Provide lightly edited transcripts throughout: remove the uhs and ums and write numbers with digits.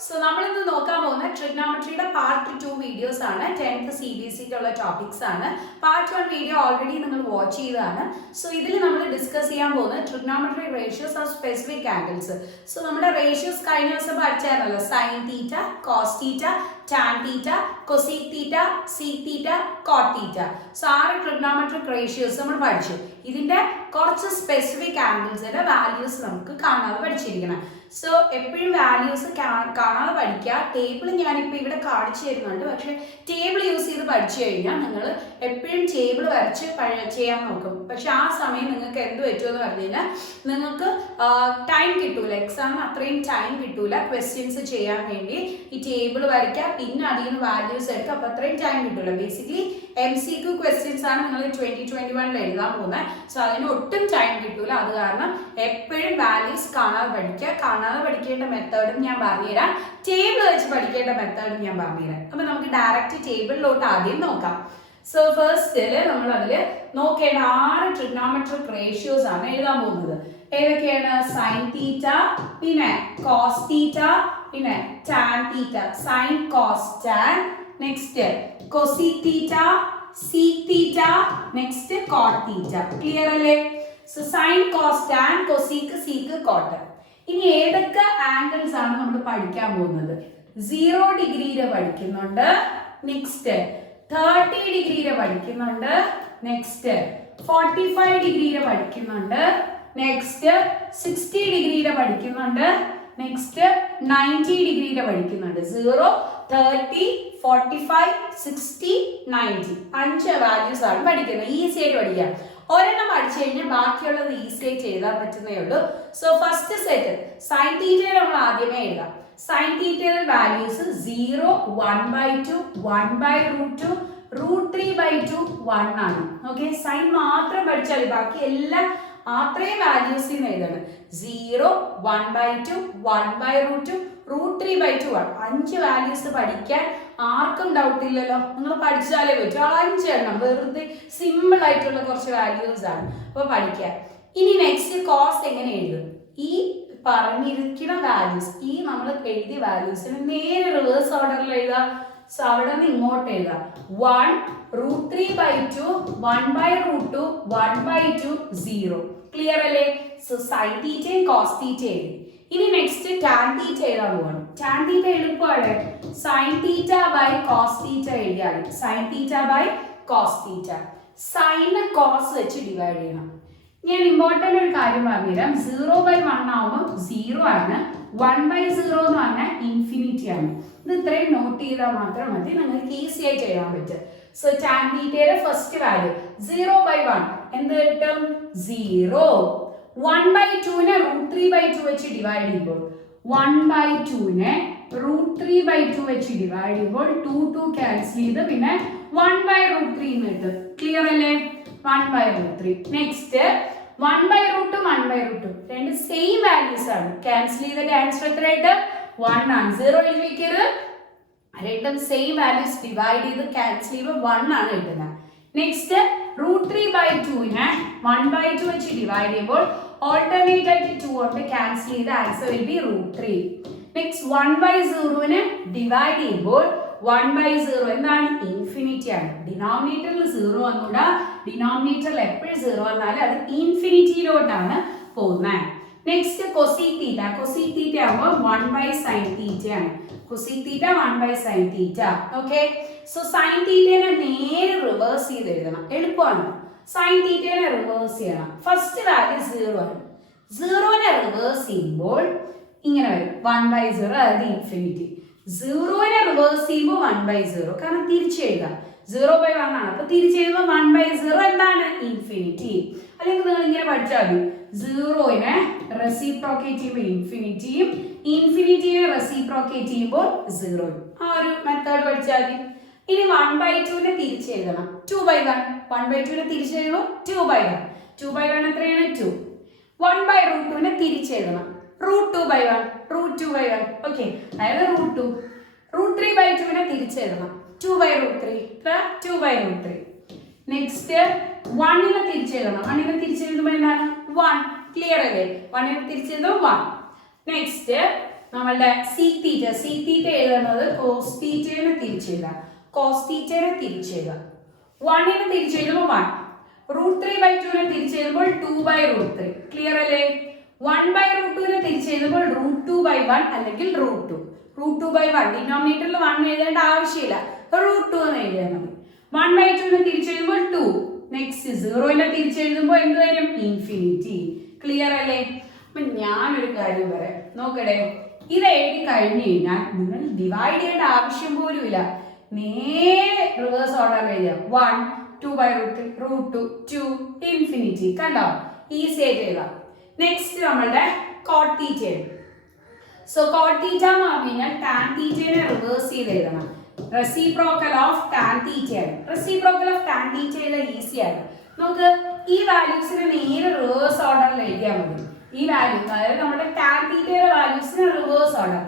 So, we will see trigonometry part 2 videos. 10th CBSE topics. Part 1 video already watch. So, we will discuss trigonometric ratios of specific angles. So, we will ratios sin theta, cos theta, tan theta, cosec theta, sec theta, cot theta. So, our trigonometric ratios we will see. These specific angles values so, every values table table use table time exam time questions table values time basically MCQ questions are 2021 so time values method table method direct table so first trigonometric ratios sin theta cos theta tan theta sin cos tan next cosec theta sec theta next cot theta clear so sin cos tan cosec sec cot ഇനി ഏതൊക്കെ angles ആണ് നമ്മൾ പഠിക്കാൻ പോകുന്നത് 0 ഡിഗ്രിയിലെ പഠിക്കുന്നുണ്ട് next 30 ഡിഗ്രിയിലെ പഠിക്കുന്നുണ്ട് next 45 ഡിഗ്രിയിലെ പഠിക്കുന്നുണ്ട് next 60 ഡിഗ്രിയിലെ പഠിക്കുന്നുണ്ട് നെക്സ്റ്റ് 90 ഡിഗ്രിയിലെ പഠിക്കുന്നുണ്ട് 0 30 45 60 90 അഞ്ച് വാല്യൂസ് ആണ് പഠിക്കുന്നത് ഈസി ആയിട്ട് പഠിക്കാം ഒരെണ്ണം പഠിച്ചു കഴിഞ്ഞാൽ ബാക്കിയുള്ളത് ഈസി ആയി ചെയ്താൽ പറ്റുന്നേ ഉള്ളൂ സോ ഫസ്റ്റ് സെറ്റ് സൈൻ തീറ്റയിൽ നമ്മൾ ആദ്യമേ എഴുതാം സൈൻ തീറ്റയുടെ വാല്യൂസ് 0 1/2 1/√2 √3/2 1 ആണ് ഓക്കെ സൈൻ മാത്രം പഠിച്ചാൽ ബാക്കി എല്ലാം അത്രയും വാല്യൂസ് എഴുതണം 0 1/2 1/√2 √3/2 1 അഞ്ച് വാല്യൂസ് പഠിക്കാൻ ആർക്കും ഡൗട്ട് ഇല്ലല്ലോ നിങ്ങൾ പഠിച്ചാലേ പറ്റൂ അഞ്ചെണ്ണം വെറുതെ സിമ്പിൾ ആയിട്ടുള്ള കുറച്ച് വാല്യൂസ് ആണ് അപ്പോൾ പഠിക്കാം ഇനി നെക്സ്റ്റ് കോസ് എങ്ങനെ എഴുതും ഈ പറഞ്ഞിരിക്കുന്ന വാല്യൂസ് ഈ നമ്മൾ എഴുതിയ വാല്യൂസിന് നേരെ റിവേഴ്സ് ഓർഡറിൽ എഴുതാം സോ അവിടെ നിന്ന് ഇങ്ങോട്ട് എഴുതാം 1 √3/2 1/√2 1/2 0 ക്ലിയർ അല്ലേ സോ സൈൻ തീറ്റയും കോസ് തീറ്റയും എഴുതി ഇനി നെക്സ്റ്റ് ടാൻ തീറ്റ എഴുതാൻ പോകണം ടാൻ തീറ്റ എളുപ്പമാണ് sin theta by cos theta എഴുതിയാൽ sin theta by cos theta sin cos വെച്ച് ഡിവൈഡ് ചെയ്യണം ഞാൻ ഇമ്പോർട്ടൻ്റ് ഒരു കാര്യം പറഞ്ഞുതരാം 0/1 ആവുമ്പോൾ 0 ആണ് 1/0 എന്ന് പറഞ്ഞാൽ ഇൻഫിനിറ്റി ആണ് ഇത് ഇത്രയും നോട്ട് ചെയ്താൽ മാത്രം മതി നിങ്ങൾക്ക് ഈസി ആയി ചെയ്യാൻ പറ്റും സോ ടാൻ തീറ്റയുടെ ഫസ്റ്റ് വാല്യൂ 0/1 എന്ത് കിട്ടും 0 1/2 √3/2 വെച്ച് ഡിവൈഡ് ചെയ്യുമ്പോൾ 1/2 √3/2 വെച്ച് ഡിവൈഡ് ചെയ്യുമ്പോൾ 2 ക്യാൻസൽ ചെയ്ത് പിന്നെ 1/√3 കിട്ടും ക്ലിയർ അല്ലേ 1/√3 നെക്സ്റ്റ് 1/√2 1/√2 രണ്ട് സെയിം വാല്യൂസ് ആണ് ക്യാൻസൽ ചെയ്തിട്ട് ആൻസർ എത്രയായിട്ട് 1 ആണ് 0 എഴുതി വെക്കരുത് രണ്ടും സെയിം വാല്യൂസ് ഡിവൈഡ് ചെയ്ത് ക്യാൻസൽ ചെയ്യുമ്പോൾ 1 ആണ് കിട്ടുന്നത് നെക്സ്റ്റ് √3/2 1/2 വെച്ച് ഡിവൈഡ് ചെയ്യുമ്പോൾ alternate ആയിട്ട് 2 കൊണ്ട് ക്യാൻസൽ ചെയ്ത് answer will be √3 next 1/0 divide ചെയ്യുമ്പോൾ 1/0 എന്താണ് ഇൻഫിനിറ്റി ആണ് ഡിനോമിനേറ്ററിൽ 0 വന്നൂടാ ഡിനോമിനേറ്ററിൽ എപ്പോഴും 0 വന്നാലും അത് ഇൻഫിനിറ്റിയിലോട്ടാണ് പോകുന്നത് നെക്സ്റ്റ് cosec തീറ്റ ആവുമ്പോൾ 1/sin തീറ്റ ആണ് cosec തീറ്റ 1/sin theta okay so sin തീറ്റനെ നേരെ റിവേഴ്സ് ചെയ്ത് എഴുതണം എളുപ്പമാണ് sin തീറ്റനെ റിവേഴ്സ് ചെയ്യണം ഫസ്റ്റ് വാല്യൂ 0 ആണ് 0നെ റിവേഴ്സ് ചെയ്യുമ്പോൾ ഇങ്ങനെ വരും 1/0 അതായത് ഇൻഫിനിറ്റി 0നെ റിവേഴ്സ് ചെയ്യുമ്പോൾ 1/0 കാരണം തിരിച്ചെഴുതാം 0/1 ആണ് അപ്പൊ തിരിച്ചെഴുതുമ്പോൾ 1/0 എന്താണ് ഇൻഫിനിറ്റി അല്ലെങ്കിൽ നിങ്ങൾ ഇങ്ങനെ പഠിച്ചാൽ മതി 0നെ റെസിപ്രോക്കേറ്റ് ചെയ്യുമ്പോൾ ഇൻഫിനിറ്റിയും ഇൻഫിനിറ്റിയെ റെസിപ്രോക്കേറ്റ് ചെയ്യുമ്പോൾ 0 ആ ഒരു മെത്തേഡ് പഠിച്ചാൽ മതി ഇനി 1/2 തിരിച്ചെഴുതണം 2/1 1/2 തിരിച്ചെഴുതുമ്പോൾ 2/1 2/1 എത്രയാണ് 2 1/√2 തിരിച്ചെഴുതണം √2/1 √2/1 ഓക്കെ അതായത് √2 √3/2 തിരിച്ചെഴുതണം 2/√3 2/√3 നെക്സ്റ്റ് 1 തിരിച്ചെഴുതണം 1 തിരിച്ചെഴുതുമ്പോൾ എന്താണ് 1 ക്ലിയർ അല്ലേ 1 തിരിച്ചെഴുതുമ്പോൾ 1 നെക്സ്റ്റ് നമ്മളുടെ sec theta എഴുതുന്നത് cos theta തിരിച്ചെഴുതാം. cos theta തിരിച്ചെഴുതാം. 1 നെ തിരിച്ചെഴുതുമ്പോൾ 1, √3/2 നെ തിരിച്ചെഴുതുമ്പോൾ 2/√3. ക്ലിയർ അല്ലേ? 1/√2 നെ തിരിച്ചെഴുതുമ്പോൾ √2/1 അല്ലെങ്കിൽ √2. √2/1 ഡിനോമിനേറ്ററിൽ 1 എഴുതേണ്ട ആവശ്യമില്ല, √2 എന്ന് എഴുതിയാൽ മതി. 1/2 നെ തിരിച്ചെഴുതുമ്പോൾ 2. നെക്സ്റ്റ് 0 നെ തിരിച്ചെഴുതുമ്പോൾ എന്ത് വരും? ഇൻഫിനിറ്റി. ക്ലിയർ അല്ലേ? അപ്പൊ ഞാനൊരു കാര്യം പറയാം, നോക്കട്ടെ. ഇത് എഴുതി കഴിഞ്ഞു കഴിഞ്ഞാൽ നിങ്ങൾ ഡിവൈഡ് ചെയ്യേണ്ട ആവശ്യം പോലും ഇല്ല, നേരെ റിവേഴ്സ് ഓർഡർ എഴുതാം. 1, 2/√3, √2, 2, ഇൻഫിനിറ്റി. കണ്ടോ? ഈസി ആയിട്ട് എഴുതാം. നെക്സ്റ്റ് നമ്മളുടെ cot theta. So cot theta എന്ന് പറഞ്ഞു കഴിഞ്ഞാൽ tan theta നെ റിവേഴ്സ് ചെയ്ത് എഴുതണം. റെസിപ്രോക്കൽ ഓഫ് tan theta ആണ്. റെസിപ്രോക്കൽ ഓഫ് tan theta എഴുതാൻ ഈസി ആണ്. നമുക്ക് ഈ വാല്യൂസിനെ നേരെ റിവേഴ്സ് ഓർഡറിൽ എഴുതിയാൽ മതി. ഈ വാല്യൂ അതായത് നമ്മുടെ tan theta യുടെ വാല്യൂസിനെ റിവേഴ്സ് ഓർഡർ.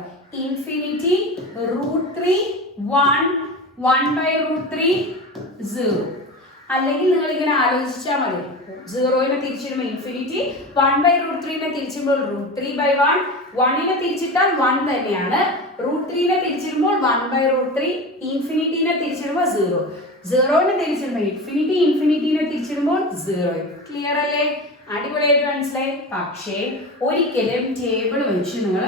ഇൻഫിനിറ്റി, √3, 1, 1/√3, 0. അല്ലെങ്കിൽ നിങ്ങൾ ഇങ്ങനെ ആലോചിച്ചാൽ മതി. 0 നെ തിരിച്ചിടുമ്പോൾ ഇൻഫിനിറ്റി, 1/√3 നെ തിരിച്ചിടുമ്പോൾ √3/1, 1 നെ തിരിച്ചിട്ടാൽ 1 തന്നെയാണ്, √3 നെ തിരിച്ചിടുമ്പോൾ 1/√3, ഇൻഫിനിറ്റി നെ തിരിച്ചിടുമ്പോൾ 0, 0 നെ തിരിച്ചിടുമ്പോൾ ഇൻഫിനിറ്റി, ഇൻഫിനിറ്റി നെ തിരിച്ചിടുമ്പോൾ 0. ക്ലിയർ അല്ലേ? അടിപൊളിയായിട്ട് മനസ്സിലായി. പക്ഷേ ഒരിക്കലും ടേബിൾ വെച്ച് നിങ്ങൾ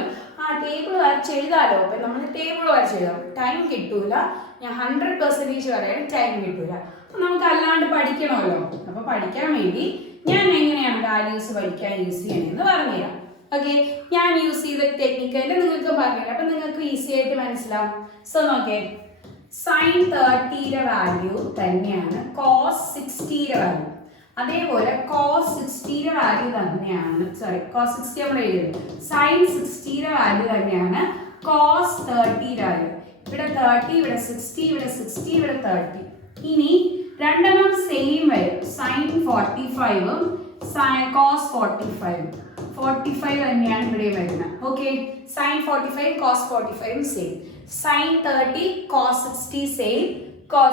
ടേബിൾ വരച്ചെഴുതാലോ. അപ്പം നമ്മൾ ടേബിൾ വരച്ചെഴുതാം, ടൈം കിട്ടൂല. ഞാൻ 100% പറയാൻ ടൈം കിട്ടൂല. അപ്പം നമുക്ക് അല്ലാണ്ട് പഠിക്കണമല്ലോ. അപ്പോൾ പഠിക്കാൻ വേണ്ടി ഞാൻ എങ്ങനെയാണ് വാല്യൂസ് പഠിക്കാൻ യൂസ് ചെയ്യണമെന്ന് പറഞ്ഞുതരാം. ഓക്കെ, ഞാൻ യൂസ് ചെയ്ത ടെക്നിക്ക് തന്നെ നിങ്ങൾക്ക് പറഞ്ഞുതരാം. അപ്പം നിങ്ങൾക്ക് ഈസി ആയിട്ട് മനസ്സിലാവും. സോ നോക്കേ, sin 30യുടെ വാല്യൂ തന്നെയാണ് cos 60യുടെ വാല്യൂ. അതേപോലെ cos 60യുടെ വാല്യൂ തന്നെയാണ്, cos 60 നമ്മൾ എഴുതുന്നത്, sin 60യുടെ വാല്യൂ തന്നെയാണ് cos 30യുടെ വാല്യൂ. ഇവിടെ 30, ഇവിടെ 60, ഇവിടെ 60, ഇവിടെ 30. ഇനി രണ്ടെണ്ണം സെയിം വരും. sin 45ഉം cos 45 തന്നെയാണ് ഇവിടെ വരുന്നത്. Okay, sin 45 cos 45 same. sin 30 cos 60 same,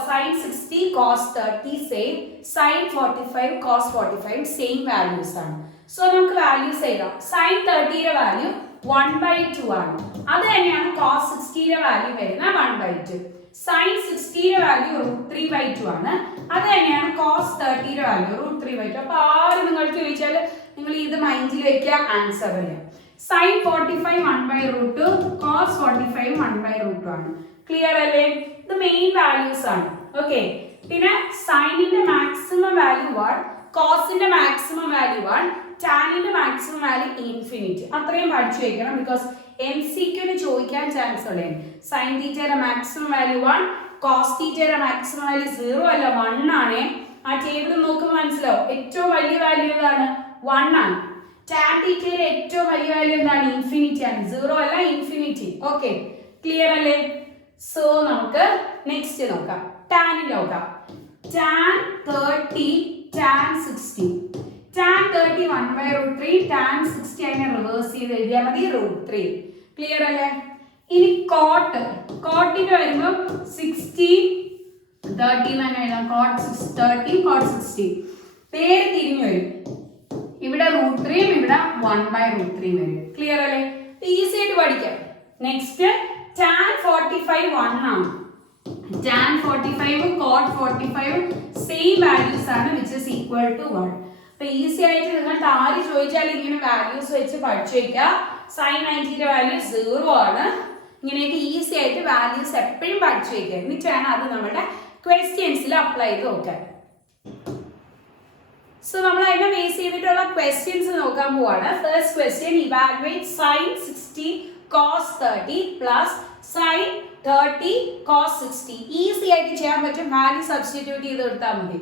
sin 60 cos 30 same, sin 45 cos 45 same values ആണ്. സോ നമുക്ക് വാല്യൂസ് എഴുതാം. sin 30യുടെ വാല്യൂ 1/2 ആണ്. അത് തന്നെയാണ് cos 60യുടെ വാല്യൂ വരുന്ന 1/2. sin 60യുടെ വാല്യൂ √3/2 ആണ്. അത് തന്നെയാണ് cos 30യുടെ വാല്യൂ √3/2. അപ്പൊ ആരും നിങ്ങൾക്ക് ചോദിച്ചാൽ നിങ്ങൾ ഇത് മൈൻഡിൽ വെക്കുക, ആൻസർ ചെയ്യാം. sin 45 1/√2, cos 45 1/√2 ആണ്. ക്ലിയർ അല്ലേ? ഇത് മെയിൻ വാല്യൂസ് ആണ്. ഓക്കെ, പിന്നെ സൈനിന്റെ മാക്സിമം വാല്യൂ 1, കോസിന്റെ മാക്സിമം വാല്യൂ 1, ടാനിന്റെ മാക്സിമം വാല്യൂ ഇൻഫിനിറ്റി. അത്രയും പഠിച്ചു വെക്കണം, ബിക്കോസ് MCQന് ചോദിക്കാൻ ചാൻസ് ഉള്ളേ. സൈൻ തീറ്റയുടെ മാക്സിമം വാല്യൂ 1, കോസ് തീറ്റയുടെ മാക്സിമം വാല്യൂ 0 അല്ല 1 ആണ്. ആ ടേബിൾ നോക്കുമ്പോൾ മനസ്സിലാവും. ഏറ്റവും വലിയ വാല്യൂ ഏതാണ്? 1 ആണ്. ടാൻ തീറ്റയുടെ ഏറ്റവും വലിയ വാല്യൂ എന്താണ്? ഇൻഫിനിറ്റി ആണ്. 0 അല്ല, ഇൻഫിനിറ്റി. ഓക്കെ, ക്ലിയർ അല്ലേ? സോ നമുക്ക് നെക്സ്റ്റ് നോക്കാം, ടാനിൽ നോക്കാം. Tan 30 tan 60. ടാൻ 30 1/√3, ടാൻ 60 അതിനെ റിവേഴ്സ് ചെയ്ത് എഴുതിയാൽ മതി √3. ക്ലിയർ അല്ലേ? ഇനി കോട്ടിന്റെ വരുമ്പോൾ 60 30 തന്നെ എഴുതാം. cot 30 cot 60 പേര് തിരിഞ്ഞു വരും. ഇവിടെ √3 ഇവിടെ 1/√3 വരും. ക്ലിയർ അല്ലേ? ഈസി ആയിട്ട് പഠിക്കാം. നെക്സ്റ്റ് tan 45 1 ആണ്. tan 45 cot 45 സെയിം വാല്യൂസ് ആണ്, which is equal to 1. അപ്പൊ ഈസി ആയിട്ട് നിങ്ങൾക്ക് ആര് ചോദിച്ചാലും ഇങ്ങനെ വാല്യൂസ് വെച്ച് പഠിച്ചു വയ്ക്കുക. sin 90യുടെ വാല്യൂ 0 ആണ്. ഇങ്ങനെയൊക്കെ ഈസി ആയിട്ട് വാല്യൂസ് എപ്പോഴും പഠിച്ചു വയ്ക്കുക. എന്നിട്ടാണ് അത് നമ്മുടെ ക്വസ്റ്റ്യൻസിൽ അപ്ലൈ ചെയ്ത് നോക്കാൻ. സോ നമ്മൾ അതിനെ ബേസ് ചെയ്തിട്ടുള്ള ക്വസ്റ്റ്യൻസ് നോക്കാൻ പോവാണ്. First question, evaluate sin 60 cos 30 plus sin 30 cos 60. Easy ആയിട്ട് ചെയ്യാൻ പറ്റും. വാല്യൂ സബ്സ്റ്റിറ്റ്യൂട്ട് ചെയ്ത് കൊടുത്താൽ മതി.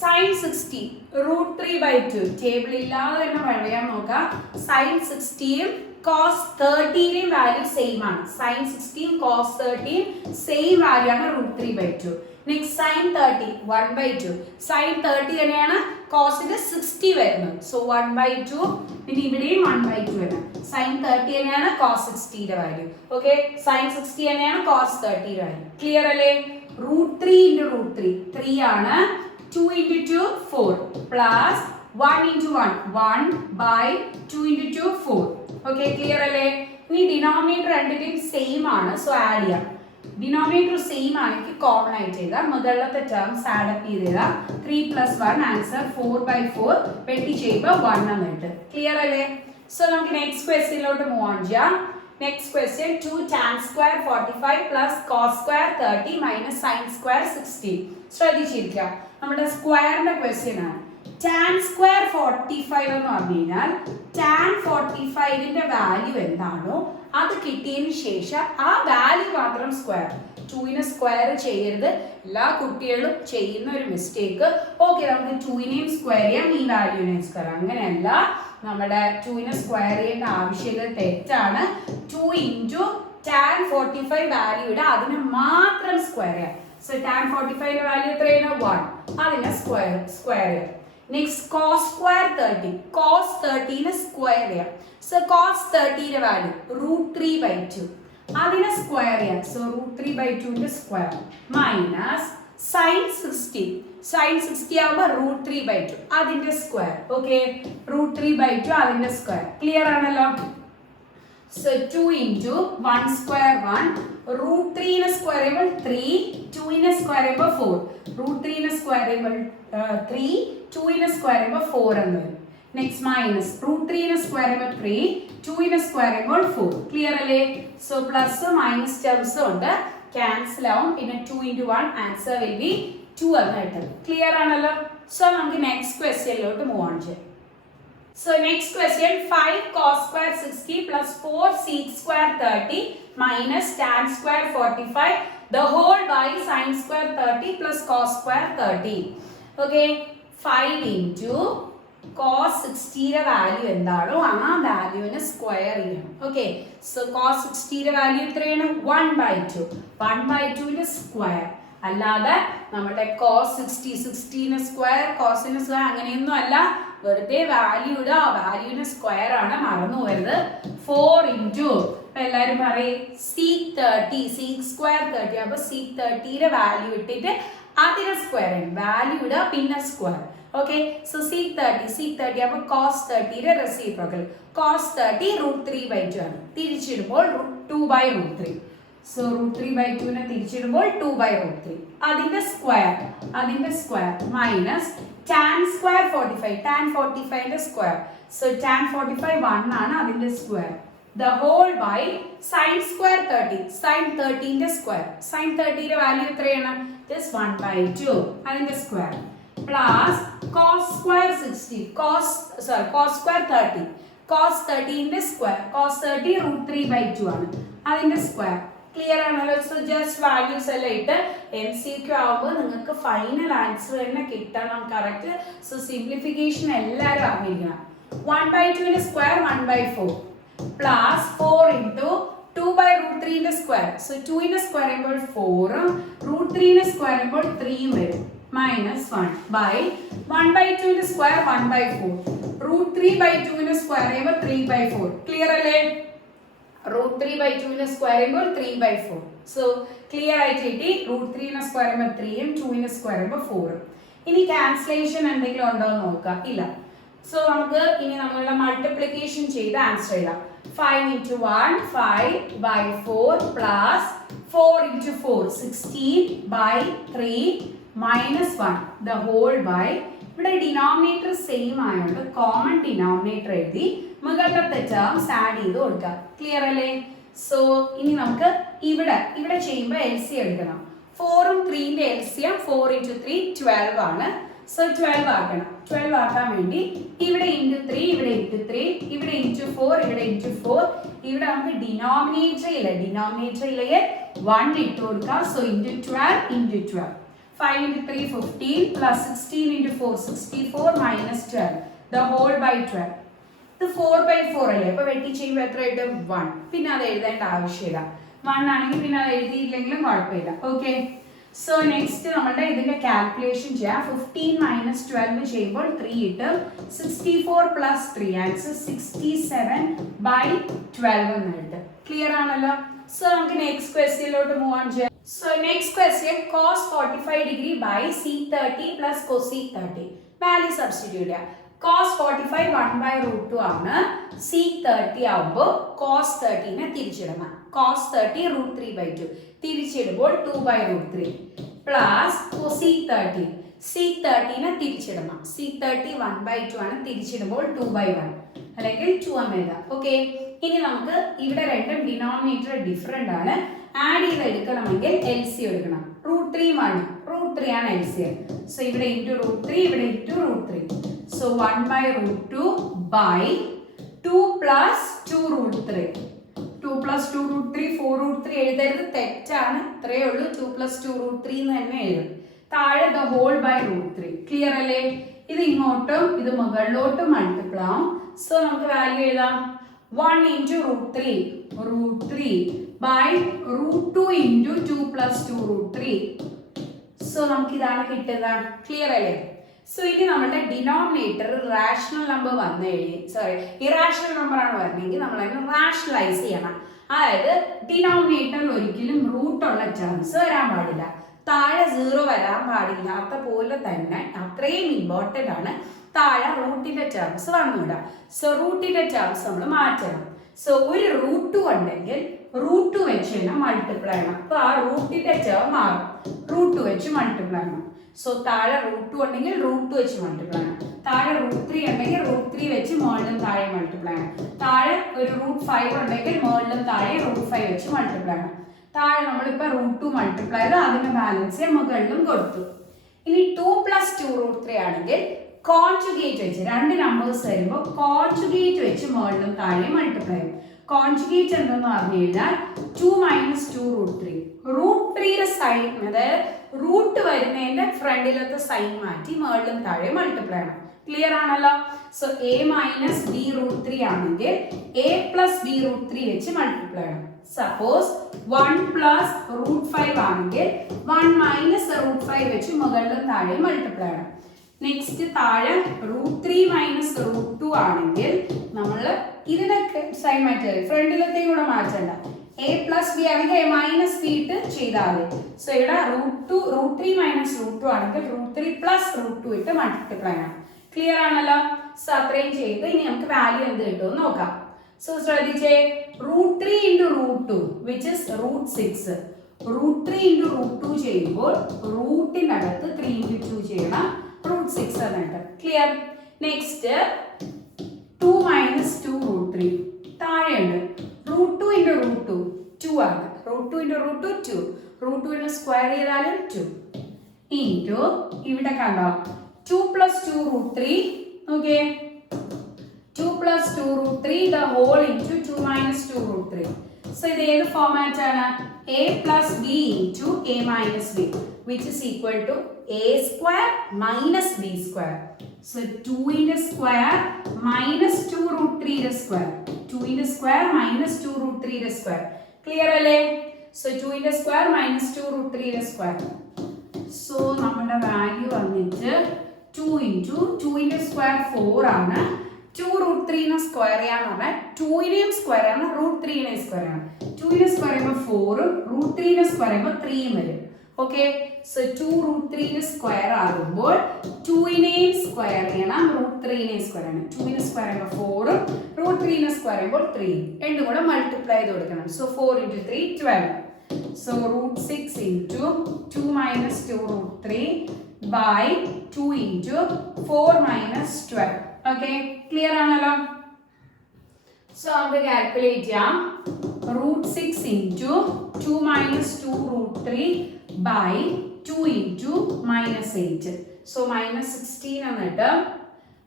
sin 60 √3/2 ടേബിൾ ഇല്ലാതെ തന്നെ പറയാൻ നോക്കാം. sin 60യും cos 30യുടെയും വാല്യൂ സെയിം ആണ്. sin 60യും cos 30യും സെയിം വാല്യൂ ആണ് √3/2. Next sin 30 1/2. sin 30 തന്നെയാണ് കോസിന്റെ 60 വരുന്നത്. സോ 1/2. പിന്നെ ഇവിടെയും 1/2 വരണം. sin 30 തന്നെയാണ് cos 60യുടെ വാല്യൂ. ഓക്കെ, sin 60 തന്നെയാണ് cos 30യുടെ വാല്യൂ. ക്ലിയർ അല്ലേ? √3 × √3 3 ആണ്. 2 × 2 4 പ്ലസ് 1 × 1 1/2 2 × 2 4. ഓക്കെ, ക്ലിയർ അല്ലേ? ഇനി ഡിനോമിനേറ്റർ രണ്ടിന്റെയും സെയിം ആണ്, സോ ആഡ് ചെയ്യാം. ഡിനോമിനേറ്റർ സെയിം ആണെങ്കിൽ കോമൺ ആയിട്ട് ചെയ്താൽ മുകളിലത്തെ ടേംസ് ആഡ് അപ്പ് ചെയ്താൽ 3 + 1 ആൻസർ 4/4 വെട്ടി ചെയ്യുമ്പോൾ 1 എന്ന് കിട്ടും. ക്ലിയർ അല്ലേ? സോ നമുക്ക് നെക്സ്റ്റ് ക്വസ്റ്റ്യനിലോട്ട് മൂവ് ഓൺ ചെയ്യാം. Next question 2 tan square 45 plus cos square 30 minus sin square 60. ശ്രദ്ധിച്ചിരിക്കുക, നമ്മുടെ സ്ക്വയറിന്റെ ക്വസ്റ്റ്യൻ ആണ്. tan square 45 എന്ന് പറഞ്ഞു കഴിഞ്ഞാൽ tan 45ന്റെ വാല്യൂ എന്താണോ അത് കിട്ടിയതിന് ശേഷം ആ വാല്യൂ മാത്രം സ്ക്വയർ. 2നെ സ്ക്വയർ ചെയ്യരുത്, എല്ലാ കുട്ടികളും ചെയ്യുന്ന ഒരു മിസ്റ്റേക്ക്. ഓക്കെ, നമുക്ക് 2നെയും സ്ക്വയർ ചെയ്യാം, ഈ വാല്യൂനെയും സ്ക്വയർ. അങ്ങനെയല്ല, നമ്മുടെ 2നെ സ്ക്വയർ ചെയ്യേണ്ട ആവശ്യകത തെറ്റാണ്. 2 × tan 45 വാല്യൂ ഇടുക, അതിനെ മാത്രം സ്ക്വയർ ചെയ്യാം. സോ tan 45ന്റെ വാല്യൂ എത്രയാണ്? 1. അതിനെ സ്ക്വയർ ചെയ്യാം. Next cos square 30. cos 30നെ സ്ക്വയർ ചെയ്യാം. സോ cos 30ന്റെ വാല്യൂ √3/2. അതിനെ സ്ക്വയർ ചെയ്യാം. സോ √3/2ന്റെ സ്ക്വയർ മൈനസ് sin 60. sin 60 ആവുമ്പോൾ √3/2 അതിന്റെ സ്ക്വയർ. ഓക്കെ, √3/2 അതിന്റെ സ്ക്വയർ. ക്ലിയർ ആണല്ലോ? സോ 2 × 1 square 1, √3നെ സ്ക്വയർ ചെയ്യുമ്പോൾ 3, 2നെ സ്ക്വയർ ചെയ്യുമ്പോൾ 4. √3നെ സ്ക്വയർ ചെയ്യുമ്പോൾ 3, 2നെ സ്ക്വയർ ചെയ്യുമ്പോൾ 4 എന്ന് വരും. നെക്സ്റ്റ് മൈനസ് √3നെ സ്ക്വയർ ചെയ്യുമ്പോൾ 3, 2നെ സ്ക്വയർ ചെയ്യുമ്പോൾ 4. ക്ലിയർ അല്ലേ? സോ പ്ലസ് മൈനസ് ടേംസും ഉണ്ട്, ക്യാൻസൽ ആവും. പിന്നെ 2 × 1 ആൻസർ വിൽ ബി 2 എന്ന് കിട്ടും. ക്ലിയർ ആണല്ലോ? സോ നമുക്ക് നെക്സ്റ്റ് ക്വസ്റ്റ്യനിലോട്ട് മൂവ് ഓൺ ചെയ്യാം. So next question 5 cos square 60 plus 4 sec square 30 minus tan square 45 the whole by sin square 30 plus cos square 30. Okay, 5 × cos 60യുടെ value എന്താണോ ആ വാല്യൂവിനെ square ചെയ്യണം. Okay, so cos 60യുടെ value എത്രയാണ്? 1/2. 1/2ന്റെ square, അല്ലാതെ നമ്മുടെ cos 60നെ square cosനെ square അങ്ങനെയൊന്നും അല്ല. വെറുതെ value ഇടുക, വാല്യൂവിന്റെ സ്ക്വയർ ആണ്, മറന്നു പോകരുത്. 4 × എല്ലാവരും പറയും sec 30, sec square 30. അപ്പൊ sec 30യുടെ വാല്യൂ ഇട്ടിട്ട് അതിനെ സ്ക്വയർ ചെയ്യും. വാല്യൂ ഇടുക പിന്നെ സ്ക്വയർ. ഓക്കെ, സോ sec 30 അപ്പൊ cos 30യുടെ റെസിപ്രോക്കൽ. cos 30 √3/2 ആണ്. തിരിച്ചിടുമ്പോൾ 2/√3. സോ √3/2നെ തിരിച്ചിടുമ്പോൾ 2/√3 അതിന്റെ square minus tan square 45. tan 45ന്റെ സ്ക്വയർ. സോ tan 45 1 ആണ്, അതിന്റെ square. the whole by sin square 30. sin 30ന്റെ സ്ക്വയർ. sin 30യുടെ വാല്യൂ എത്രയാണ്? ജസ്റ്റ് 1/2 അതിന്റെ square plus cos square 60. cos square 30. cos 30ന്റെ സ്ക്വയർ. cos 30 √3/2 ആണ്, അതിന്റെ സ്ക്വയർ. ക്ലിയർ ആണല്ലോ? സോ ജസ്റ്റ് വാല്യൂസ് എല്ലാം ഇട്ട് MCQ ആവുമ്പോൾ നിങ്ങൾക്ക് ഫൈനൽ ആൻസർ തന്നെ കിട്ടണം കറക്റ്റ്. സോ സിംപ്ലിഫിക്കേഷൻ എല്ലാവരും അറിഞ്ഞിരിക്കണം. 1/2ന്റെ സ്ക്വയർ 1/4 പ്ലസ് 4 × 2/√3ന്റെ സ്ക്വയർ. സോ 2ന്റെ സ്ക്വയർ ചെയ്യുമ്പോൾ 4, √3ന്റെ സ്ക്വയർ ചെയ്യുമ്പോൾ 3 വരും, മൈനസ് 1/2ന്റെ സ്ക്വയർ 1/4, √3/2ന്റെ സ്ക്വയർ ചെയ്യുമ്പോൾ 3/4. ക്ലിയർ അല്ലേ? √3/2നെ സ്ക്വയർ ചെയ്യുമ്പോൾ 3/4. സോ ക്ലിയർ ആയിട്ട് കിട്ടി. √3നെ സ്ക്വയർ ചെയ്യുമ്പോൾ 3ഉം 2നെ സ്ക്വയർ ചെയ്യുമ്പോൾ 4ഉം. ഇനി ക്യാൻസലേഷൻ എന്തെങ്കിലും ഉണ്ടോ എന്ന് നോക്കാം. ഇല്ല. സോ നമുക്ക് ഇനി നമ്മളുടെ മൾട്ടിപ്ലിക്കേഷൻ ചെയ്ത് ആൻസർ എഴുതാം. 5 × 1 5/4 plus 4 × 4 16/3 minus 1 the whole by. ഇവിടെ ഡിനോമിനേറ്റർ സെയിം ആയതുകൊണ്ട് കോമൺ ഡിനോമിനേറ്റർ എഴുതി മുകളിലത്തെ ടേംസ് ആഡ് ചെയ്ത് കൊടുക്കുക. ക്ലിയർ അല്ലേ? സോ ഇനി നമുക്ക് ഇവിടെ ചെയ്യുമ്പോൾ LCM എടുക്കണം. 4ഉം 3ന്റെ LCM 4 × 3 12 ആണ്. സോ 12 ആക്കണം. 12 ആക്കാൻ വേണ്ടി ഇവിടെ × 3 ഇവിടെ × 3 ഇവിടെ × 4 ഇവിടെ × 4 ഇവിടെ നമുക്ക് ഡിനോമിനേറ്ററിലേക്ക് 1 ഇട്ട് കൊടുക്കാം. So × 12 × 12 5 × 3 15 plus 16 × 4 64 minus 12 the whole by 12. ഇത് 4/4 അല്ലേ? അപ്പൊ വെട്ടി ചെയ്യുമ്പോൾ എത്ര കിട്ടും? 1. പിന്നെ അത് എഴുതേണ്ട ആവശ്യമില്ല. 1 ആണെങ്കിൽ പിന്നെ അത് എഴുതിയില്ലെങ്കിലും കുഴപ്പമില്ല. ഓക്കെ, സോ നെക്സ്റ്റ് നമ്മുടെ ഇതിന്റെ കാൽക്കുലേഷൻ ചെയ്യാം. 15 - 12 ചെയ്യുമ്പോൾ 3 കിട്ടും. 64 + 3 ആൻസർ 67/12 എന്ന് കിട്ടും. ക്ലിയർ ആണല്ലോ? സോ നമുക്ക് നെക്സ്റ്റ് ക്വസ്റ്റ്യനിലോട്ട് മൂവ് ഓൺ ചെയ്യാം. So next question cos 45 degree by sec 30 plus cosec 30. Value substitute. cos 45 1/√2 ആണ്. sec 30 ആവുമ്പോൾ cos 30നെ തിരിച്ചിടണം. cos 30 √3/2 തിരിച്ചിടുമ്പോൾ 2/√3 plus cosec 30 sec 30നെ തിരിച്ചിടണം. sec 30 1/2 ആണ്, തിരിച്ചിടുമ്പോൾ 2/1 അല്ലെങ്കിൽ 2 എന്ന് എഴുതാം. ഓക്കെ, ഇനി നമുക്ക് ഇവിടെ രണ്ടും ഡിനോമിനേറ്റർ ഡിഫറെന്റ് ആണ്. ആഡ് ചെയ്ത് എടുക്കണമെങ്കിൽ LCM എടുക്കണം. √3 ആണ്, √3 ആണ് LCM. സോ ഇവിടെ ഇൻറ്റു √3, ഇവിടെ into √3. So 1/√2 by 2 plus 2√3. 2 plus 2√3 4√3 എഴുതരുത്, തെറ്റാണ്. ഇത്രയേ ഉള്ളൂ. 2 പ്ലസ് 2√3 എന്ന് തന്നെ എഴുതും. താഴെ ദ ഹോൾ ബൈ √3. ക്ലിയർ അല്ലേ? ഇത് ഇങ്ങോട്ടും ഇത് മുകളിലോട്ടും മൾട്ടിപ്പിൾ ആവും. സോ നമുക്ക് വാല്യൂ എഴുതാം. 1 into √3 √3 by √2 into 2 plus 2√3. So നമുക്ക് ഇതാണ് കിട്ടുന്നത്. ക്ലിയർ അല്ലേ? സോ ഇനി നമ്മുടെ ഡിനോമിനേറ്റർ റാഷണൽ നമ്പർ വന്നു ഇറാഷണൽ നമ്പർ ആണ് വരുന്നതെങ്കിൽ നമ്മൾ അതിനെ റാഷണലൈസ് ചെയ്യണം. അതായത് ഡിനോമിനേറ്ററിൽ ഒരിക്കലും റൂട്ടുള്ള ടേംസ് വരാൻ പാടില്ല, താഴെ 0 വരാൻ പാടില്ലാത്ത പോലെ തന്നെ അത്രയും ഇമ്പോർട്ടൻ്റ് ആണ് താഴെ റൂട്ടിന്റെ ടേംസ് വന്നുവിടുക. സോ റൂട്ടിന്റെ ടേംസ് നമ്മൾ മാറ്റണം. സോ ഒരു √2 ഉണ്ടെങ്കിൽ √2 വെച്ച് തന്നെ മൾട്ടിപ്ലൈ ചെയ്യണം. അപ്പൊ ആ റൂട്ടിന്റെ ടേം മാറും, √2 വെച്ച് മൾട്ടിപ്ലൈ ചെയ്യണം. സോ താഴെ √2 ഉണ്ടെങ്കിൽ √2 വെച്ച് മൾട്ടിപ്ലൈ ചെയ്യണം. താഴെ √3 ഉണ്ടെങ്കിൽ √3 വെച്ച് മുകളിലും താഴെ മൾട്ടിപ്ലൈ ചെയ്യണം. താഴെ ഒരു √5 ഉണ്ടെങ്കിൽ മുകളിലും താഴെ √5 വെച്ച് മൾട്ടിപ്ലൈ ചെയ്യണം. താഴെ നമ്മളിപ്പോ √2 മൾട്ടിപ്ലൈ ചെയ്ത് അതിന്റെ ബാലൻസ് മുകളിലും കൊടുത്തു. ഇനി 2 പ്ലസ് 2√3 ആണെങ്കിൽ കോൺജുഗേറ്റ് വെച്ച് രണ്ട് നമ്പേഴ്സ് വരുമ്പോൾ കോൺജുഗേറ്റ് വെച്ച് മുകളിലും താഴെ മൾട്ടിപ്ലൈ ചെയ്യും. കോൺജുഗേറ്റ് എന്തെന്ന് പറഞ്ഞു കഴിഞ്ഞാൽ 2 മൈനസ് 2√3. √3യുടെ സൈൻ, അതായത് റൂട്ട് വരുന്നതിന്റെ ഫ്രണ്ടിലത്തെ സൈൻ മാറ്റി മുകളിലും താഴെ മൾട്ടിപ്ലൈ ചെയ്യണം. ക്ലിയർ ആണല്ലോ? സോ a മൈനസ് b √3 ആണെങ്കിൽ a പ്ലസ് b √3 വെച്ച് മൾട്ടിപ്ലൈ ചെയ്യണം. സപ്പോസ് 1 പ്ലസ് √5 ആണെങ്കിൽ 1 മൈനസ് √5 വെച്ച് മുകളിലും താഴെ മൾട്ടിപ്ലൈ ചെയ്യണം. നെക്സ്റ്റ് താഴെ √3 മൈനസ് √2 ആണെങ്കിൽ നമ്മൾ ഇതിനൊക്കെ സൈൻ മാറ്റി ഫ്രണ്ടിലത്തെയും കൂടെ മാറ്റണ്ട. a പ്ലസ് ബി ആണെങ്കിൽ a മൈനസ് ബി ഇട്ട് ചെയ്താൽ മതി. സോ ഇവിടെ √3 മൈനസ് √2 ആണെങ്കിൽ √3 പ്ലസ് √2 ഇട്ട് മൾട്ടിപ്ലൈ ചെയ്യണം. ക്ലിയർ ആണല്ലോ? സോ അത്രയും ചെയ്ത് ഇനി നമുക്ക് വാല്യൂ എന്ത് കിട്ടുമെന്ന് നോക്കാം. സോ ശ്രദ്ധിച്ചേ, √3 ഇൻറ്റു √2 വിച്ച് ഇസ് √6. √3 ഇൻറ്റു √2 ചെയ്യുമ്പോൾ റൂട്ടിൻ്റെ അകത്ത് 3 ഇൻറ്റു 2 ചെയ്യണം, √6 എന്നിട്ട്. ക്ലിയർ? Next 2 minus 2√3 താഴെയുണ്ട്. √2 ഇൻറ്റു √2 2 ആണ്. √2 ഇൻറ്റു √2 2. √2 സ്ക്വയർ ചെയ്താലും 2 ഇൻറ്റു ഇവിടെ കണ്ടോ 2 plus 2√3. Okay, 2 plus 2√3 the whole into 2 minus 2√3. So ഇത് ഏത് ഫോമാറ്റ് ആണ്? a plus B into a minus B which is equal to a square minus b square. So 2 square minus 2√3 square. 2 square minus 2√3 square. Clear അല്ലേ? So 2 square minus 2√3 square. So നമ്മുടെ value വന്നിട്ട് 2 into 2 square 4 ആണ്. 2√3 square ചെയ്യാന്ന് പറഞ്ഞാൽ 2 square ആണ്, √3 square ആണ്. 2 square ചെയ്യുമ്പോൾ 4ഉം √3 square ചെയ്യുമ്പോൾ 3ഉം വരും. ഓക്കെ, സോ 2√3 സ്ക്വയർ ആകുമ്പോൾ 2 സ്ക്വയർ ചെയ്യണം, √3 സ്ക്വയർ ആണ്. 2 സ്ക്വയർ ചെയ്യുമ്പോൾ 4ഉം √3 സ്ക്വയർ ചെയ്യുമ്പോൾ 3ഉം രണ്ടും കൂടെ മൾട്ടിപ്ലൈ ചെയ്ത് കൊടുക്കണം. So 4 into 3 12. So √6 into 2 minus 2√3 by 2 into 4 minus 12. Okay, clear ആണല്ലോ? സോ നമുക്ക് കാൽക്കുലേറ്റ് ചെയ്യാം. √6 into 2 minus 2√3 by 2 into minus 8. So minus 16 എന്നിട്ട്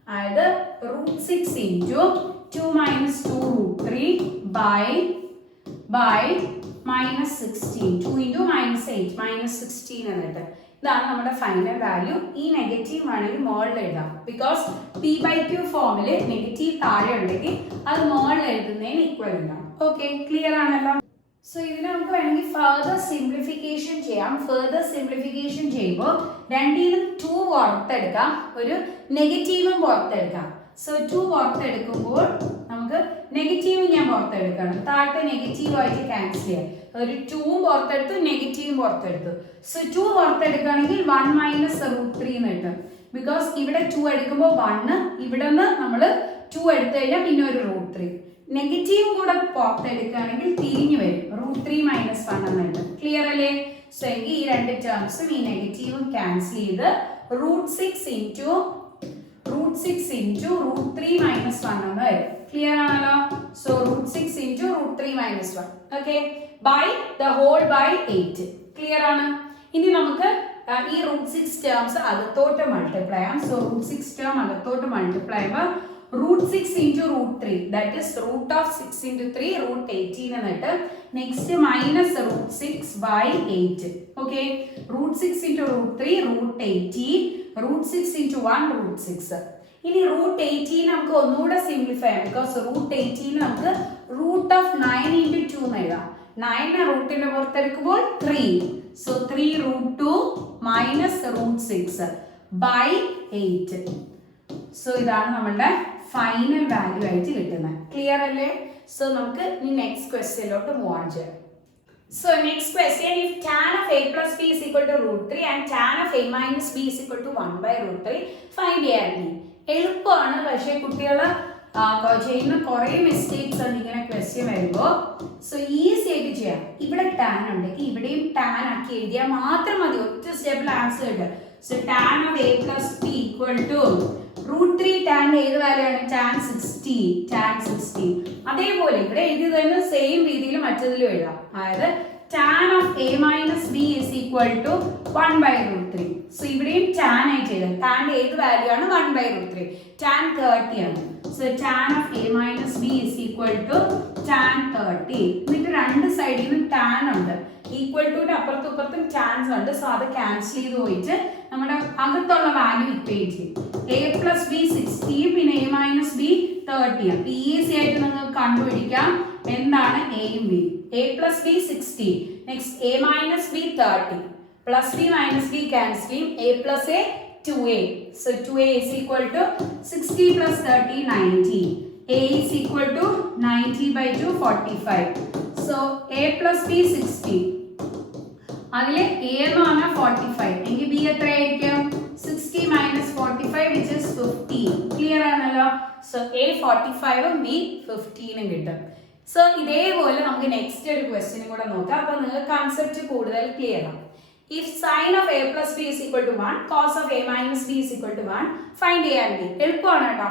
അതായത് √6 into 2 minus 2√3 by minus 16. 2 into minus 8 minus 16 എന്നിട്ട് ഇതാണ് നമ്മുടെ ഫൈനൽ വാല്യൂ. ഈ നെഗറ്റീവ് ആണെങ്കിൽ മോളിൽ എഴുതാം. ബിക്കോസ് p/q ഫോമില് നെഗറ്റീവ് താഴെ ഉണ്ടെങ്കിൽ അത് മോളിൽ എഴുതുന്നതിന് ഈക്വൽ ഉണ്ടാവും. ഓക്കെ, ക്ലിയർ ആണല്ലോ? സോ ഇതിനെ നമുക്ക് വേണമെങ്കിൽ ഫർദർ സിംപ്ലിഫിക്കേഷൻ ചെയ്യാം. ഫർദർ സിംപ്ലിഫിക്കേഷൻ ചെയ്യുമ്പോൾ രണ്ടിനും 2 പുറത്തെടുക്കാം, ഒരു നെഗറ്റീവും പുറത്തെടുക്കാം. സോ 2 പുറത്തെടുക്കുമ്പോൾ നമുക്ക് നെഗറ്റീവ് ഞാൻ പുറത്തെടുക്കണം, താഴത്തെ നെഗറ്റീവായിട്ട് ക്യാൻസൽ ചെയ്യാം. ഒരു 2 പുറത്തെടുത്തു, നെഗറ്റീവും പുറത്തെടുത്തു. സോ 2 പുറത്തെടുക്കുകയാണെങ്കിൽ 1 മൈനസ് √3 എന്ന് കിട്ടും. ബിക്കോസ് ഇവിടെ 2 എടുക്കുമ്പോൾ 1, ഇവിടെ നിന്ന് നമ്മൾ 2 എടുത്തു കഴിഞ്ഞാൽ പിന്നെ ഒരു √3. നെഗറ്റീവ് കൂടെ പുറത്തെടുക്കുകയാണെങ്കിൽ തിരിഞ്ഞു വരും, √3 - 1 എന്നുണ്ട്. ക്ലിയർ അല്ലേ? സോ എങ്കിൽ ഈ രണ്ട് ടേംസും ഈ നെഗറ്റീവും ക്യാൻസൽ ചെയ്ത് √6 into √3 - 1 എന്ന് വരും. ക്ലിയർ ആണല്ലോ? So √6 into √3 - 1, okay, by the whole by 8. Clear ആണ്? ഇനി നമുക്ക് ഈ √6 ടേംസ് അകത്തോട്ട് മൾട്ടിപ്ലൈ ചെയ്യാം. സോ √6 ടേം അകത്തോട്ട് മൾട്ടിപ്ലൈ ചെയ്യുമ്പോൾ √6 into √3, ദാറ്റ് ഈസ് √6 into 3, √18 എന്നിട്ട് next minus √6 by 8. Okay, √6 into √3, √18, √6 into 1, √6. ഇനി √18 നമുക്ക് ഒന്നുകൂടെ സിംപ്ലിഫൈ ചെയ്യാം, ബിക്കോസ് √18 നമുക്ക് √9 into 2 എന്ന് എഴുതാം. 9 റൂട്ടിന്റെ പുറത്തെടുക്കുമ്പോൾ 3, സോ 3 √2 മൈനസ് √6 by 8. സോ ഇതാണ് നമ്മളുടെ ഫൈനൽ വാല്യൂ ആയിട്ട് കിട്ടുന്നത്. ക്ലിയർ അല്ലേ? സോ നമുക്ക് ഇനി നെക്സ്റ്റ് ക്വസ്റ്റ്യനിലോട്ട് മൂവ് ഓൺ ചെയ്യാം. So next question, if tan of a plus b is equal to √3 and tan of a minus b is equal to 1 by √3, find a and b. എളുപ്പമാണ്, പക്ഷേ കുട്ടികൾ ചെയ്യുന്ന കുറേ mistakes ഉണ്ട് ഇങ്ങനെ ക്വസ്റ്റ്യൻ വരുമ്പോൾ. So easy ആയിട്ട് ചെയ്യാം. ഇവിടെ ടാൻ ഉണ്ടെങ്കിൽ ഇവിടെയും ടാൻ ആക്കി എഴുതിയാൽ മാത്രം മതി, ഒറ്റ സ്റ്റെപ്പിൽ ആൻസർ കിട്ടും. So tan of a plus b equal to √3 tan ഏത് വാല്യൂ ആണ്? ടാൻ 60. അതേപോലെ ഇവിടെ എഴുതിയത് തന്നെ സെയിം രീതിയിൽ മറ്റതിലും എഴുതാം. അതായത് tan of a minus b is equal to 1 by √3. So ഇവിടെയും ടാൻ ആയിട്ട് എഴുതാം. ടാൻ്റെ ഏത് വാല്യൂ ആണ്? 1 by √3. ടാൻ 30 ആണ്. So tan of a minus b is equal to tan 30. എന്നിട്ട് രണ്ട് സൈഡിൽ നിന്നും ടാൻ ഉണ്ട്, ഈക്വൽ ടുവിന്റെ അപ്പുറത്തും ഇപ്പുറത്തും ടാൻസ് ഉണ്ട്. സോ അത് ക്യാൻസൽ ചെയ്ത് പോയിട്ട് നമ്മുടെ അകത്തുള്ള വാല്യൂ ഇക്വേറ്റ് ചെയ്യും. a plus b 60, പിന്നെ a minus b 30. ഈസി ആയിട്ട് നിങ്ങൾക്ക് കണ്ടുപിടിക്കാം എന്താണ് എയും B. a plus b 60, next a minus b 30, plus b minus b cancel ചെയ്യും, a plus a 2a. so 2a is equal to 60 plus 30 90. a is equal to 90 by 2 45. so a plus b 60, അതിൽ a എന്ന് പറഞ്ഞാൽ 45 എങ്കിൽ b എത്രയായിരിക്കും? 60 minus 45 which is 15. Clear ആണല്ലോ? So a 45 b 15 കിട്ടും. So ഇതേപോലെ നമുക്ക് നെക്സ്റ്റ് ഒരു ക്വസ്റ്റ്യൻ കൂടെ നോക്കാം. അപ്പോൾ നിങ്ങൾക്ക് കൺസെപ്റ്റ് കൂടുതൽ ക്ലിയർ ആണ്. If sin of a plus b is equal to 1, cos of a minus b is equal to 1, find a and b. എളുപ്പമാണ് കേട്ടോ.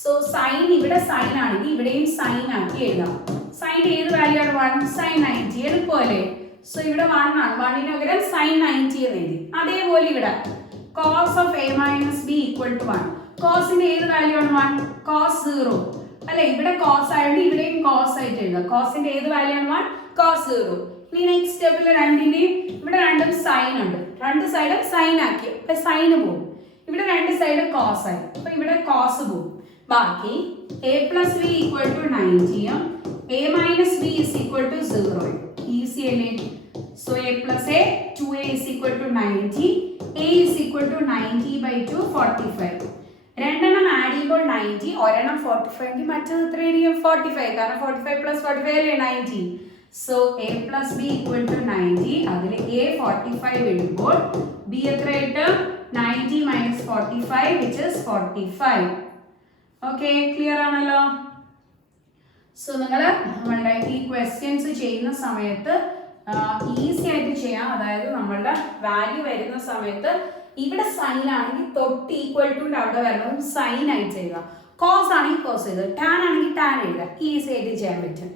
സോ സൈൻ ഇവിടെ സൈൻ ആണെങ്കിൽ ഇവിടെയും സൈൻ ആക്കി എഴുതാം. സൈൻ ഏത് വാല്യൂ ആണ്? 1 sin 90. എളുപ്പമല്ലേ? സോ ഇവിടെ 1 ആണ്, 1ന് പകരം sin 90 എന്ന് എഴുതി. അതേപോലെ ഇവിടെ cos of a minus b equal to 1. കോസിന്റെ ഏത് വാല്യൂ ആണ്? 1. cos 0 അല്ലെ? ഇവിടെ cos ആയതുകൊണ്ട് ഇവിടെയും cos ആയിട്ട് എഴുതാം. കോസിന്റെ ഏത് വാല്യൂ ആണ്? 1. cos 0. ഇനി നെക്സ്റ്റ് സ്റ്റെപ്പിൽ രണ്ടിന്റെയും ഇവിടെ രണ്ടും സൈൻ ഉണ്ട്, രണ്ട് സൈഡും സൈൻ ആക്കി, അപ്പൊ സൈന് പോകും. ഇവിടെ രണ്ട് സൈഡ് കോസ് ആയി, അപ്പൊ ഇവിടെ കോസ് പോകും. ബാക്കി a plus b equal to 90 a minus b is equal to 0. Easy അല്ലേ? So a plus a 2a is equal to 90, a is equal to 90 by 2 45. രണ്ടെണ്ണം ആഡ് ചെയ്യുമ്പോൾ 90, ഒരെണ്ണം 45 എങ്കിൽ മറ്റത് എത്രയായിരിക്കും? 45, കാരണം 45 plus 45 അല്ലേ 90. So a plus b equal to 90, അതിൽ a 45 ഇടുമ്പോൾ b എത്രയായിട്ട്? 90 minus 45 which is 45. Okay, clear ആണല്ലോ? സോ നിങ്ങൾ നമ്മളുടെ ഈ ക്വസ്റ്റ്യൻസ് ചെയ്യുന്ന സമയത്ത് ഈസി ആയിട്ട് ചെയ്യാം. അതായത് നമ്മളുടെ വാല്യൂ വരുന്ന സമയത്ത് ഇവിടെ സൈൻ ആണെങ്കിൽ തൊട്ട് ഈക്വൽ ടുവിന്റെ അവിടെ വരണം സൈൻ ആയിട്ട് ചെയ്യുക. കോസ് ആണെങ്കിൽ കോസ് ചെയ്ത്, ടാൻ ആണെങ്കിൽ ടാൻ എഴുതുക. ഈസി ആയിട്ട് ചെയ്യാൻ പറ്റും.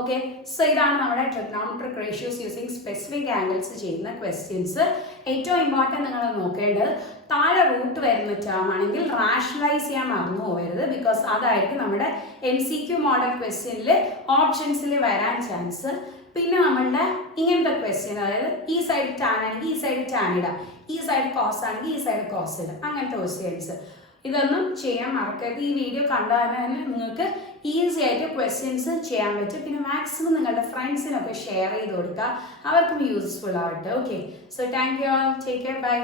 ഓക്കെ, സോ ഇതാണ് നമ്മുടെ trigonometric ratios using specific angles ചെയ്യുന്ന ക്വസ്റ്റ്യൻസ്. ഏറ്റവും ഇമ്പോർട്ടൻറ്റ് നിങ്ങൾ നോക്കേണ്ടത് താഴെ റൂട്ട് വരുന്ന ടേം ആണെങ്കിൽ റാഷണലൈസ് ചെയ്യാൻ മറന്നു പോകരുത്. ബിക്കോസ് അതായിരിക്കും നമ്മുടെ MCQ മോഡൽ ക്വസ്റ്റ്യനിൽ ഓപ്ഷൻസിൽ വരാൻ ചാൻസ്. പിന്നെ നമ്മളുടെ ഇങ്ങനത്തെ ക്വസ്റ്റ്യൻ, അതായത് ഈ സൈഡ് ടാൻ ആണെങ്കിൽ ഈ സൈഡ് ടാൻ ഇടാം, ഈ സൈഡ് കോസ് ആണെങ്കിൽ ഈ സൈഡ് കോസ് ഇടാം, അങ്ങനത്തെ ക്വസ്റ്റ്യൻസ്. ഇതൊന്നും ചെയ്യാൻ മറക്കരുത്. ഈ വീഡിയോ കണ്ടാൽ തന്നെ നിങ്ങൾക്ക് ഈസി ആയിട്ട് ക്വസ്റ്റ്യൻസ് ചെയ്യാൻ പറ്റും. പിന്നെ മാക്സിമം നിങ്ങളുടെ ഫ്രണ്ട്സിനൊക്കെ ഷെയർ ചെയ്ത് കൊടുക്കുക, അവർക്കും യൂസ്ഫുൾ ആവട്ടെ. Okay, so thank you all, take care, by.